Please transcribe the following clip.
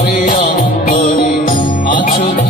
অন্তরে অন্তরে আছো